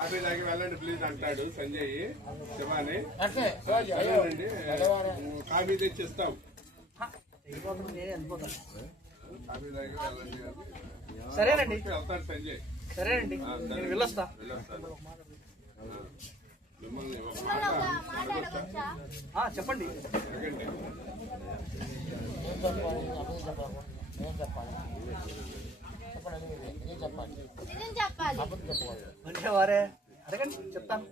Coffee తాగి వెళ్ళండి please అంటాడు సంజయ్ శివాని. కాఫీ తెచ్చిస్తాం. కాఫీ తాగి వెళ్ళండి. సరేనండి, వెళ్తాడు సంజయ్. సరేనండి, నేను వెళ్ళొస్తా. మిమ్మల్ని చెప్పండి. వారే అడగండి, చెప్తాను.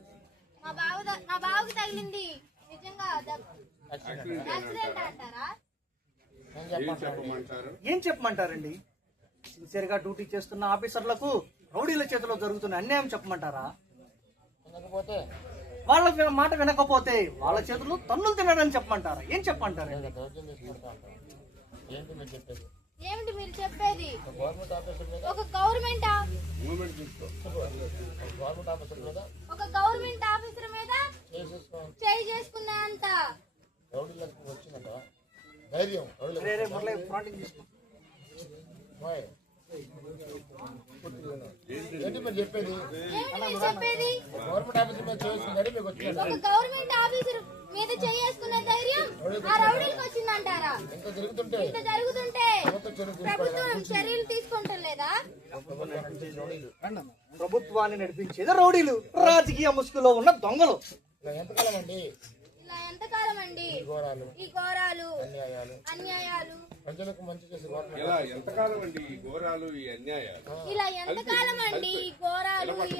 నా బావుకి తగిలింది నిజంగా యాక్సిడెంట్ అంటారా? ఏం చెప్పమంటారండి? సిన్సియర్ గా డ్యూటీ చేస్తున్న ఆఫీసర్లకు రౌడీల చేతిలో జరుగుతున్న అన్యాయం చెప్పమంటారా? వాళ్ళ మాట వినకపోతే వాళ్ళ చేతుల్లో తన్నులు తినడని చెప్పమంటారా? ఏం చెప్పమంటారు? ఏమిటి మీరు చెప్పేది? ఒక గవర్నమెంట్ ఆఫీసర్ మీద చేయి చేసుకున్నా అంత ధైర్యం ఏంటి మీరు చెప్పేది? గవర్నమెంట్ ఆఫీసర్ మీద చేసుకున్నారే మీకు వచ్చింది. ఒక గవర్నమెంట్ ఆఫీసర్ మీద చేసుకునే ధైర్యం ఆ రౌడీలకు వచ్చిందంటారా? ఇంత జరుగుతుంటే ప్రభుత్వం చర్యలు తీసుకుంటాం లేదా? ప్రభుత్వాన్ని నడిపించేది రౌడీలు, రాజకీయ ముసుగులో ఉన్న దొంగలు. ఎంతకాలం అండి ఇలా ఎంతకాలం అండి ఈ ఘోరాలు అన్యాయాలు? ప్రజలకు మంచి చేసే ఇలా ఎంతకాలం అండి ఈ ఘోరాలు ఈ అన్యాయాలు? ఇలా ఎంతకాలం అండి ఈ ఘోరాలు ఈ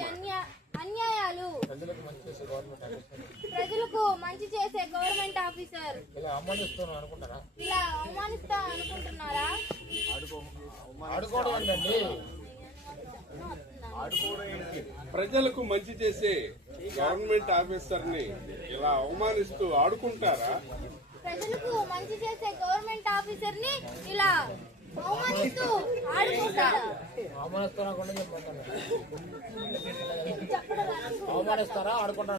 అన్యాయాలు? ప్రజలకు మంచి చేసే గవర్నమెంట్ ఆఫీసర్ ఇలా అవమానిస్తాను అనుకుంటారా? ఇలా అవమానిస్తా అనుకుంటున్నారా? ఆడుకోవడం ఏంటండి? ప్రజలకు మంచి చేసే గవర్నమెంట్ ఆఫీసర్ ని ఇలా అవమానిస్తూ ఆడుకుంటారా? ప్రజలకు మంచి చేసే గవర్నమెంట్ ఆఫీసర్ ని ఇలా అవమానిస్తూ ఆడుకుంటారా? అవమానిస్తారా ఆడుకుంటారా?